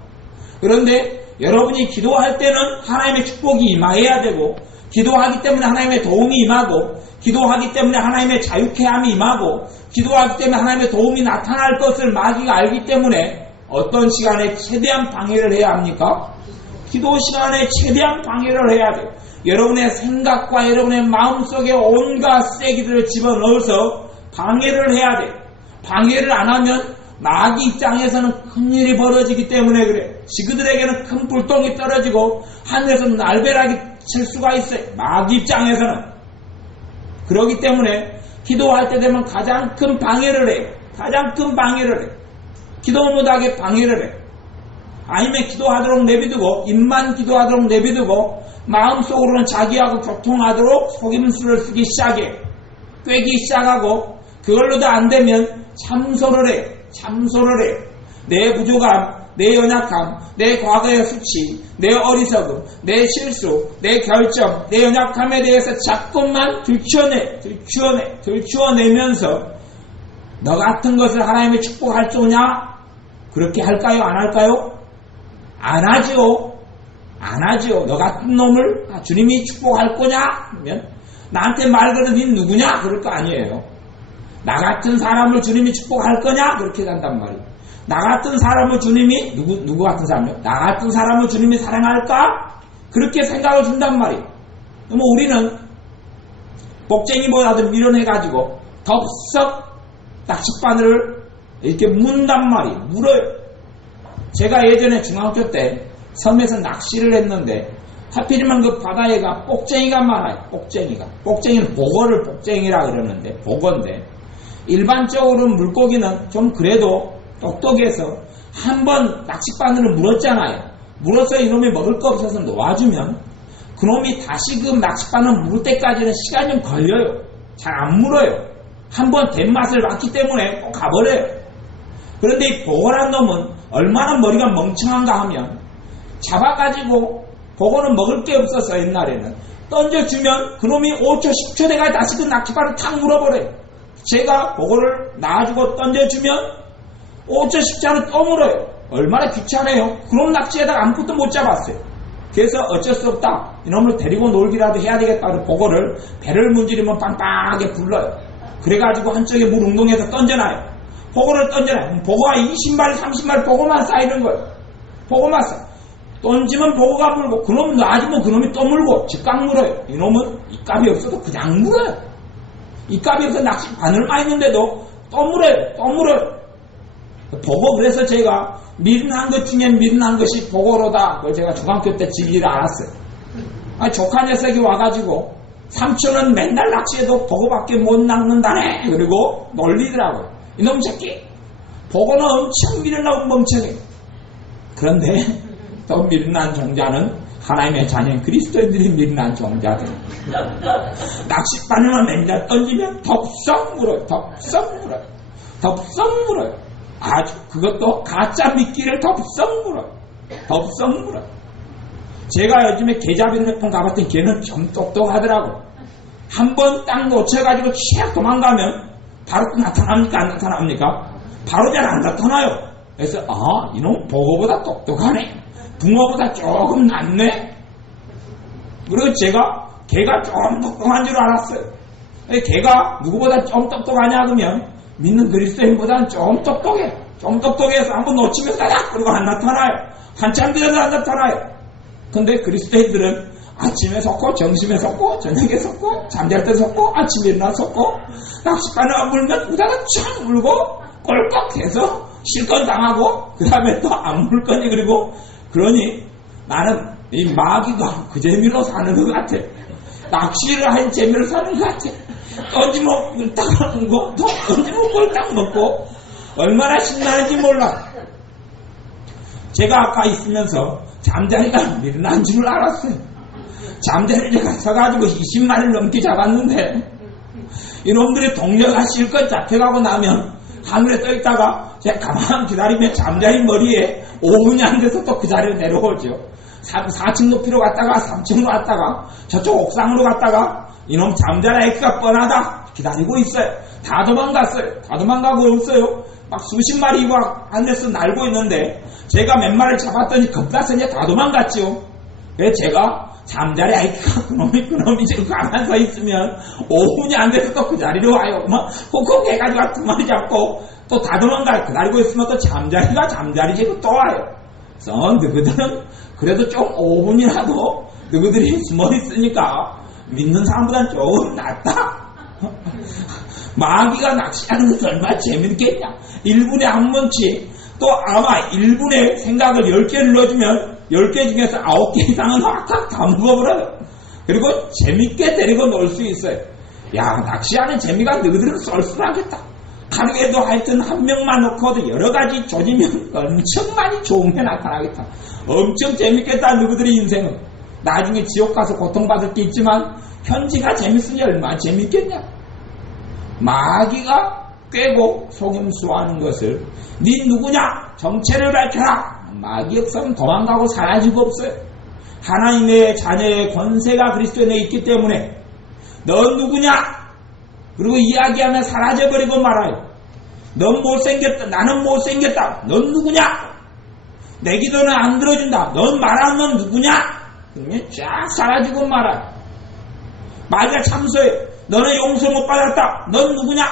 그런데 여러분이 기도할 때는 하나님의 축복이 임해야 되고, 기도하기 때문에 하나님의 도움이 임하고, 기도하기 때문에 하나님의 자유케함이 임하고, 기도하기 때문에 하나님의 도움이 나타날 것을 마귀가 알기 때문에 어떤 시간에 최대한 방해를 해야 합니까? 기도 시간에 최대한 방해를 해야 돼요. 여러분의 생각과 여러분의 마음속에 온갖 쓰레기들을 집어넣어서 방해를 해야 돼요. 방해를 안 하면 마귀 입장에서는 큰일이 벌어지기 때문에 그래요. 지그들에게는 큰 불똥이 떨어지고 하늘에서 날벼락이 칠 수가 있어요. 마귀 입장에서는. 그렇기 때문에 기도할 때 되면 가장 큰 방해를 해요. 가장 큰 방해를 해요. 기도 못하게 방해를 해요. 아니면 기도하도록 내비두고, 입만 기도하도록 내비두고 마음속으로는 자기하고 교통하도록 속임수를 쓰기 시작해요. 꿰기 시작하고, 그걸로도 안 되면 참소를 해요. 참소를 해요. 내 부족함, 내 연약함, 내 과거의 수치, 내 어리석음, 내 실수, 내 결점, 내 연약함에 대해서 자꾸만 들추어내면서 너 같은 것을 하나님이 축복할 쏘냐? 그렇게 할까요? 안 할까요? 안 하죠. 안 하죠. 너 같은 놈을 주님이 축복할 거냐? 그러면 나한테 말 거는 니 누구냐? 그럴 거 아니에요. 나 같은 사람을 주님이 축복할 거냐? 그렇게 한단 말이에요. 나 같은 사람을 주님이 누구 같은 사람이요? 나 같은 사람을 주님이 사랑할까? 그렇게 생각을 준단 말이에요. 그럼 우리는 복쟁이보다도 밀어내가지고 덥석 낚싯바늘을 이렇게 문단 말이에요. 물어요. 제가 예전에 중학교 때 섬에서 낚시를 했는데 하필이면 그 바다에가 꼭쟁이가 많아요. 꼭쟁이는 복어를 꼭쟁이라 그러는데, 복어인데, 일반적으로 물고기는 좀 그래도 똑똑해서 한번 낚싯바늘을 물었잖아요. 물어서 이놈이 먹을 거 없어서 놓아주면 그놈이 다시 그 낚싯바늘 물을 때까지는 시간이 좀 걸려요. 잘 안 물어요. 한번 된 맛을 봤기 때문에 꼭 가버려요. 그런데 이 복어란 놈은 얼마나 머리가 멍청한가 하면 잡아가지고, 복어는 먹을 게 없어서 옛날에는 던져주면 그놈이 5초 10초 돼가 다시 그 낚싯바늘을 탁 물어버려요. 제가 복어를 놔주고 던져주면 5초 10초 안에 또 물어요. 얼마나 귀찮아요. 그놈 낚시에다가 아무것도 못 잡았어요. 그래서 어쩔 수 없다. 이놈을 데리고 놀기라도 해야 되겠다. 복어를 배를 문지르면 빵빵하게 불러요. 그래가지고 한쪽에 물 웅덩이에서 던져놔요. 복어를 던져놔요. 복어가 20마리 30마리 복어만 쌓이는 거예요. 복어만 쌓여. 던지면 복어가 물고, 그놈 놔주면 그놈이 또 물고 즉각 물어요. 이놈은 입값이 없어도 그냥 물어요. 입값이 없어서 낚시 바늘만 있는데도 또 물어요. 복어, 그래서 제가 미련한 것 중에 미련한 것이 복어로다. 그걸 제가 중학교 때 지기를 알았어요. 조카 녀석이 와가지고 삼촌은 맨날 낚시해도 복어밖에 못 낚는다네. 그리고 놀리더라고요. 이놈 새끼. 복어는 엄청 미련하고 멍청해. 그런데 또 미련한 종자는 하나님의 자녀인 그리스도인들이 미련한 종자들. 낚싯바늘만 맨날 던지면 덥석 물어요. 아주 그것도 가짜 미끼를 덥석 물어요. 제가 요즘에 개잡이를 몇 번 가봤더니 걔는 좀 똑똑하더라고. 한 번 딱 놓쳐가지고 쫙 도망가면 바로 나타납니까? 안 나타납니까? 바로 잘 안 나타나요. 그래서 이놈 복어보다 똑똑하네. 붕어보다 조금 낫네. 그리고 제가 걔가 좀 똑똑한 줄 알았어요. 걔가 누구보다 좀 똑똑하냐 그러면 믿는 그리스도인보다는 좀 똑똑해서 한번 놓치면 따닥 그러고 안 나타나요. 한참 뒤에도 안 나타나요. 근데 그리스도인들은 아침에 섰고 점심에 섰고 저녁에 섰고 잠잘 때 섰고 아침에 일어나 섰고 낚싯바늘 물면 우다가 쫙 물고 꼴깍해서 실컷 당하고 그 다음에 또 안 물 거니. 그리고 그러니 나는 이 마귀가 그 재미로 사는 것 같아. 낚시를 한 재미로 사는 것 같아. 던지면 딱 먹고 또 던지면 꼴딱 먹고 얼마나 신나는지 몰라. 제가 아까 있으면서 잠자리가 미련한 줄 알았어요. 잠자리가 서가지고 20마리를 넘게 잡았는데 이놈들의 동료가 실컷 잡혀가고 나면 하늘에 떠있다가 제가 가만히 기다리면 잠자리 머리에 5분이 안 돼서 또 그 자리로 내려오죠. 4층 높이로 갔다가 3층으로 갔다가 저쪽 옥상으로 갔다가 이놈 잠자리 X가 뻔하다 기다리고 있어요. 다 도망가고 없어요. 막 수십 마리 막 하늘에서 날고 있는데 제가 몇 마리를 잡았더니 겁나서 이제 다 도망갔죠. 그래서 제가 잠자리 아이가 그놈이 지금 가만히 서 있으면 5분이 안 돼서 또 그 자리로 와요. 뭐 콕콕 해가지고 2마리 잡고 또 다 도망가요. 기다리고 있으면 또 잠자리지고 또 와요. 그래서 너희들은 그래도 좀 5분이라도 너희들이 숨어 있으니까 믿는 사람보다는 조금 낫다. 마귀가 낚시하는 것이 얼마나 재밌겠냐. 1분에 한 번씩 또 아마 1분에 생각을 10개를 넣어주면 10개 중에서 9개 이상은 확확 다 먹어버려요. 그리고 재밌게 데리고 놀 수 있어요. 야, 낚시하는 재미가 너희들은 쏠쏠하겠다. 하루에도 하여튼 한 명만 놓고도 여러가지 조지면 엄청 많이 좋은 게 나타나겠다. 엄청 재밌겠다. 너희들의 인생은 나중에 지옥 가서 고통받을 게 있지만 현지가 재밌으니 얼마나 재밌겠냐. 마귀가 꿰고 속임수하는 것을 네 누구냐 정체를 밝혀라. 마귀 없으면 도망가고 사라지고 없어요. 하나님의 자녀의 권세가 그리스도에 내에 있기 때문에 넌 누구냐 그리고 이야기하면 사라져버리고 말아요. 넌 못생겼다. 나는 못생겼다. 넌 누구냐. 내 기도는 안 들어준다. 넌 말하는 넌 누구냐. 그러면 쫙 사라지고 말아요. 마귀가 참소해. 너는 용서 못 받았다. 넌 누구냐.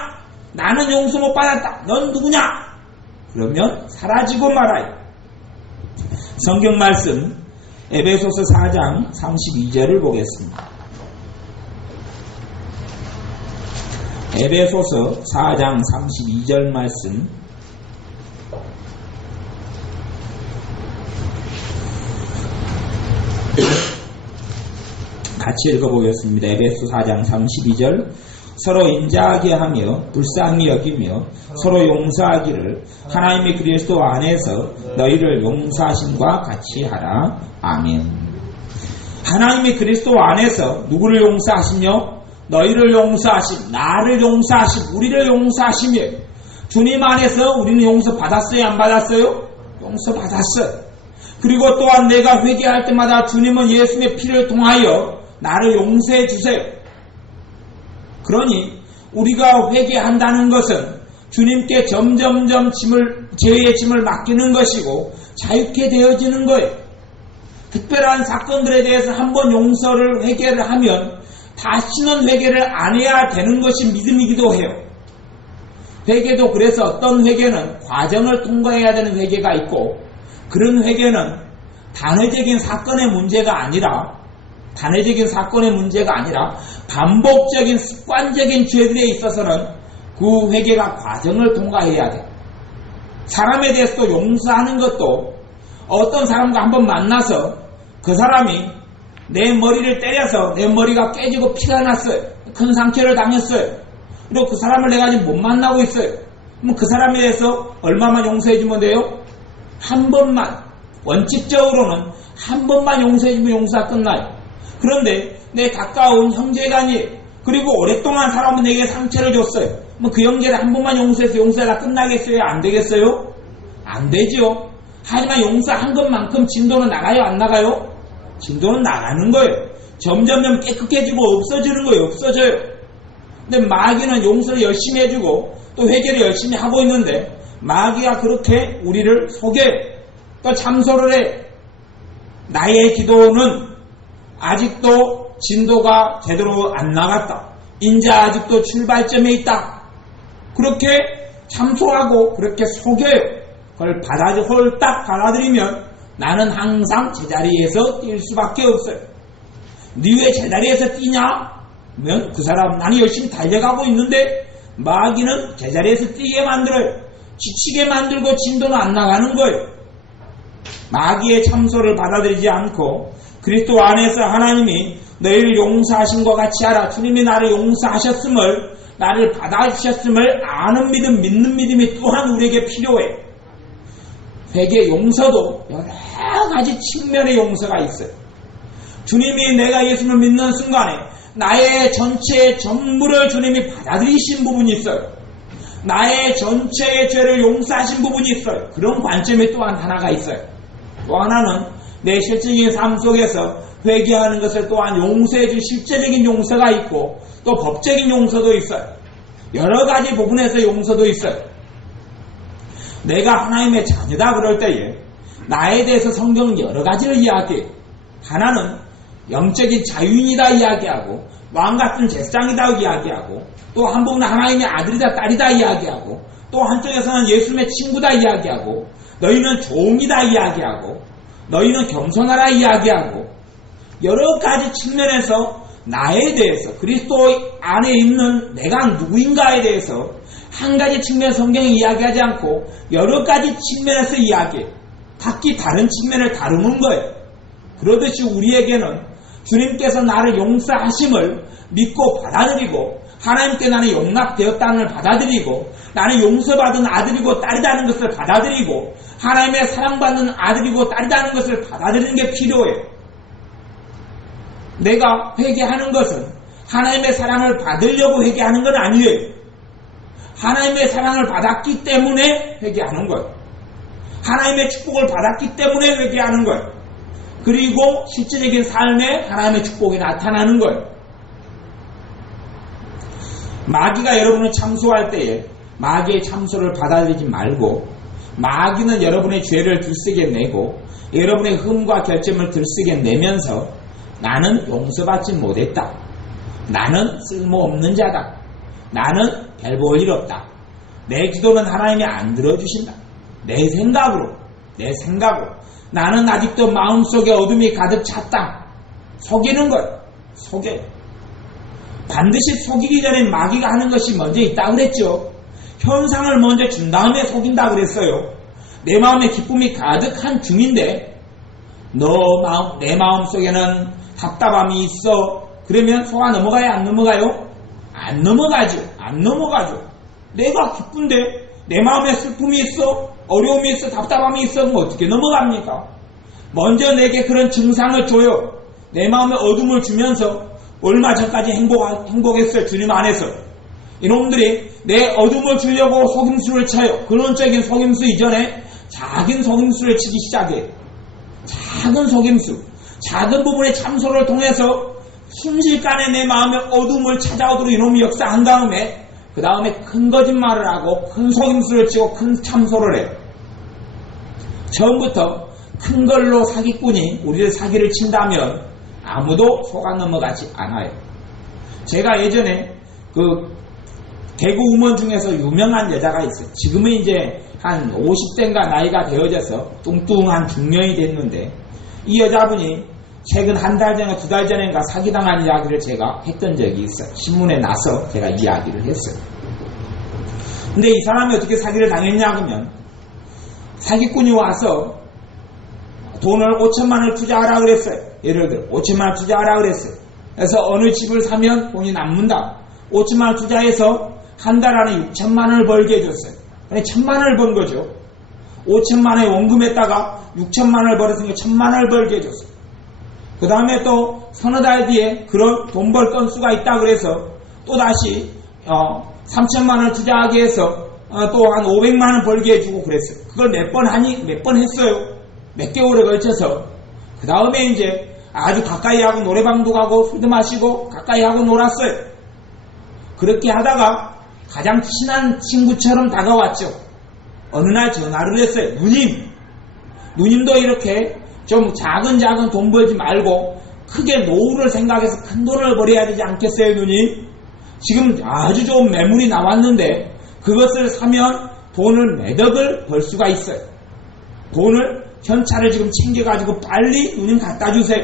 나는 용서 못 받았다. 넌 누구냐. 그러면 사라지고 말아요. 성경 말씀 에베소서 4장 32절을 보겠습니다. 에베소서 4장 32절 말씀 같이 읽어보겠습니다. 에베소 4장 32절. 서로 인자하게 하며 불쌍히 여기며 서로 용서하기를 하나님의 그리스도 안에서 너희를 용서하심과 같이 하라. 아멘. 하나님의 그리스도 안에서 누구를 용서하시며 너희를 용서하심, 나를 용서하심, 우리를 용서하시며 주님 안에서 우리는 용서받았어요? 안 받았어요? 용서받았어요. 그리고 또한 내가 회개할 때마다 주님은 예수님의 피를 통하여 나를 용서해 주세요. 그러니 우리가 회개한다는 것은 주님께 점점점 죄의 짐을 맡기는 것이고 자유케 되어지는 거예요. 특별한 사건들에 대해서 한번 용서를 회개를 하면 다시는 회개를 안 해야 되는 것이 믿음이기도 해요. 회개도 그래서 어떤 회개는 과정을 통과해야 되는 회개가 있고 그런 회개는 단회적인 사건의 문제가 아니라 반복적인 습관적인 죄들에 있어서는 그 회개가 과정을 통과해야 돼. 사람에 대해서도 용서하는 것도 어떤 사람과 한번 만나서 그 사람이 내 머리를 때려서 내 머리가 깨지고 피가 났어요. 큰 상처를 당했어요. 그리고 그 사람을 내가 지금 못 만나고 있어요. 그럼 그 사람에 대해서 얼마만 용서해주면 돼요? 한 번만. 원칙적으로는 한 번만 용서해주면 용서가 끝나요. 그런데 내 가까운 형제간이 그리고 오랫동안 사람은 내게 상처를 줬어요. 그 형제를 한 번만 용서해서 용서가 끝나겠어요? 안 되겠어요? 안 되죠. 하지만 용서한 것만큼 진도는 나가요? 안 나가요? 진도는 나가는 거예요. 점점점 깨끗해지고 없어지는 거예요. 없어져요. 근데 마귀는 용서를 열심히 해주고 또 회개를 열심히 하고 있는데 마귀가 그렇게 우리를 속여요. 또 참소를 해. 나의 기도는 아직도 진도가 제대로 안 나갔다. 이제 아직도 출발점에 있다. 그렇게 참소하고 그렇게 속여요. 그걸 홀딱 받아들이면 나는 항상 제자리에서 뛸 수밖에 없어요. 네 왜 제자리에서 뛰냐? 면 그 사람 나는 열심히 달려가고 있는데 마귀는 제자리에서 뛰게 만들어요. 지치게 만들고 진도는 안 나가는 거예요. 마귀의 참소를 받아들이지 않고 그리스도 안에서 하나님이 너희를 용서하신 것 같이 하라. 주님이 나를 용서하셨음을 나를 받아주셨음을 아는 믿음, 믿는 믿음이 또한 우리에게 필요해. 회개 용서도 여러 가지 측면의 용서가 있어요. 주님이 내가 예수를 믿는 순간에 나의 전체의 전부를 주님이 받아들이신 부분이 있어요. 나의 전체의 죄를 용서하신 부분이 있어요. 그런 관점이 또한 하나가 있어요. 또 하나는 내 실질적인 삶 속에서 회개하는 것을 또한 용서해줄 실제적인 용서가 있고 또 법적인 용서도 있어요. 여러 가지 부분에서 용서도 있어요. 내가 하나님의 자녀다 그럴 때에 나에 대해서 성경은 여러 가지를 이야기해요. 하나는 영적인 자유인이다 이야기하고 왕같은 제사장이다 이야기하고 또 한 부분은 하나님의 아들이다 딸이다 이야기하고 또 한쪽에서는 예수님의 친구다 이야기하고 너희는 종이다 이야기하고 너희는 겸손하라 이야기하고 여러 가지 측면에서 나에 대해서 그리스도 안에 있는 내가 누구인가에 대해서 한 가지 측면 성경이 이야기하지 않고 여러 가지 측면에서 이야기해. 각기 다른 측면을 다루는 거예요. 그러듯이 우리에게는 주님께서 나를 용서하심을 믿고 받아들이고 하나님께 나는 용납되었다는 걸 받아들이고 나는 용서받은 아들이고 딸이라는 것을 받아들이고 하나님의 사랑받는 아들이고 딸이라는 것을 받아들이는 게 필요해요. 내가 회개하는 것은 하나님의 사랑을 받으려고 회개하는 건 아니에요. 하나님의 사랑을 받았기 때문에 회개하는 거예요. 하나님의 축복을 받았기 때문에 회개하는 거예요. 그리고 실질적인 삶에 하나님의 축복이 나타나는 거예요. 마귀가 여러분을 참소할 때에 마귀의 참소를 받아들이지 말고 마귀는 여러분의 죄를 들쓰게 내고 여러분의 흠과 결점을 들쓰게 내면서 나는 용서받지 못했다. 나는 쓸모없는 자다. 나는 별 볼 일 없다. 내 기도는 하나님이 안 들어주신다. 내 생각으로 나는 아직도 마음속에 어둠이 가득 찼다. 속이는 거예요. 속여요. 반드시 속이기 전에 마귀가 하는 것이 먼저 있다고 그랬죠. 현상을 먼저 준 다음에 속인다 그랬어요. 내 마음에 기쁨이 가득한 중인데 내 마음속에는 답답함이 있어. 그러면 속아 넘어가요? 안 넘어가요? 안 넘어가죠. 안 넘어가죠. 내가 기쁜데 내 마음에 슬픔이 있어, 어려움이 있어, 답답함이 있어, 그럼 어떻게 넘어갑니까? 먼저 내게 그런 증상을 줘요. 내 마음에 어둠을 주면서 얼마 전까지 행복했어요. 주님 안에서. 이놈들이 내 어둠을 주려고 속임수를 쳐요. 근원적인 속임수 이전에 작은 속임수를 치기 시작해요. 작은 속임수, 작은 부분의 참소를 통해서 순식간에 내 마음의 어둠을 찾아오도록 이놈이 역사한 다음에 그 다음에 큰 거짓말을 하고 큰 속임수를 치고 큰 참소를 해요. 처음부터 큰 걸로 사기꾼이 우리를 사기를 친다면 아무도 속아 넘어가지 않아요. 제가 예전에 대구 우먼 중에서 유명한 여자가 있어요. 지금은 이제 한 50대인가 나이가 되어져서 뚱뚱한 중년이 됐는데 이 여자분이 최근 한 달 전에 2달 전인가 사기당한 이야기를 제가 했던 적이 있어요. 신문에 나서 제가 이야기를 했어요. 근데 이 사람이 어떻게 사기를 당했냐 하면 사기꾼이 와서 돈을 5천만 원을 투자하라 그랬어요. 예를 들어 5천만 원 투자하라 그랬어요. 그래서 어느 집을 사면 돈이 남는다. 5천만 원 투자해서 한 달 안에 6천만 원을 벌게 해줬어요. 그러니까 1천만 원을 번 거죠. 5천만 원에 원금했다가 6천만 원을 벌었으니까 1천만 원을 벌게 해줬어요. 그 다음에 또 서너 달 뒤에 그런 돈 벌 건수가 있다 그래서 또 다시 3천만 원을 투자하게 해서 또 한 500만 원 벌게 해주고 그랬어요. 그걸 몇 번 했어요. 몇 개월에 걸쳐서. 그 다음에 이제 아주 가까이 하고 노래방도 가고 술도 마시고 가까이 하고 놀았어요. 그렇게 하다가 가장 친한 친구처럼 다가왔죠. 어느 날 전화를 했어요. 누님도 이렇게 좀 작은 돈 벌지 말고 크게 노후를 생각해서 큰 돈을 벌어야 되지 않겠어요, 누님? 지금 아주 좋은 매물이 나왔는데 그것을 사면 돈을 몇 억을 벌 수가 있어요. 돈을 현찰을 지금 챙겨가지고 빨리 누님 갖다 주세요.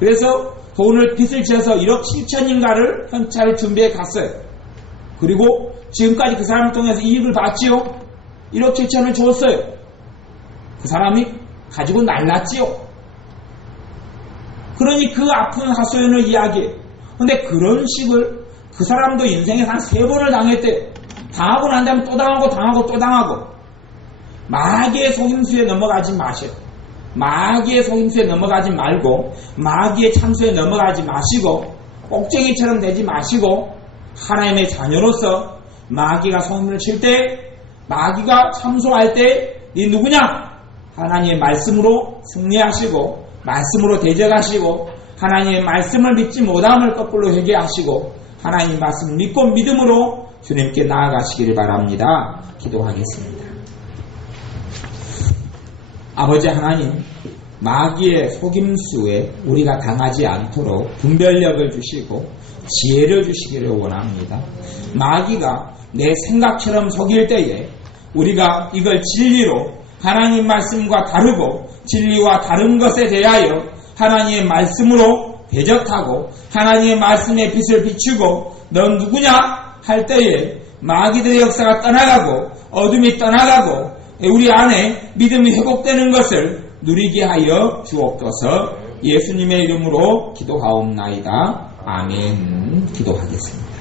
그래서 돈을 빚을 지어서 1억 7천인가를 현찰을 준비해 갔어요. 그리고 지금까지 그 사람을 통해서 이익을 봤지요. 1억 7천을 줬어요. 그 사람이 가지고 날랐지요. 그러니 그 아픈 하소연을 이야기해요. 근데 그런 식을 그 사람도 인생에 한 3번을 당했대요. 당하고 난 다음에 또 당하고 당하고 또 당하고. 마귀의 속임수에 넘어가지 마세요. 마귀의 속임수에 넘어가지 말고 마귀의 참수에 넘어가지 마시고 꼭쟁이처럼 되지 마시고 하나님의 자녀로서 마귀가 속임수를 칠 때 마귀가 참소할 때 이 누구냐? 하나님의 말씀으로 승리하시고 말씀으로 대적하시고 하나님의 말씀을 믿지 못함을 거꾸로 회개하시고 하나님의 말씀을 믿고 믿음으로 주님께 나아가시기를 바랍니다. 기도하겠습니다. 아버지 하나님, 마귀의 속임수에 우리가 당하지 않도록 분별력을 주시고 지혜를 주시기를 원합니다. 마귀가 내 생각처럼 속일 때에 우리가 이걸 진리로 하나님 말씀과 다르고 진리와 다른 것에 대하여 하나님의 말씀으로 대적하고 하나님의 말씀의 빛을 비추고 넌 누구냐 할 때에 마귀들의 역사가 떠나가고 어둠이 떠나가고 우리 안에 믿음이 회복되는 것을 누리게 하여 주옵소서. 예수님의 이름으로 기도하옵나이다. 아멘. 기도하겠습니다.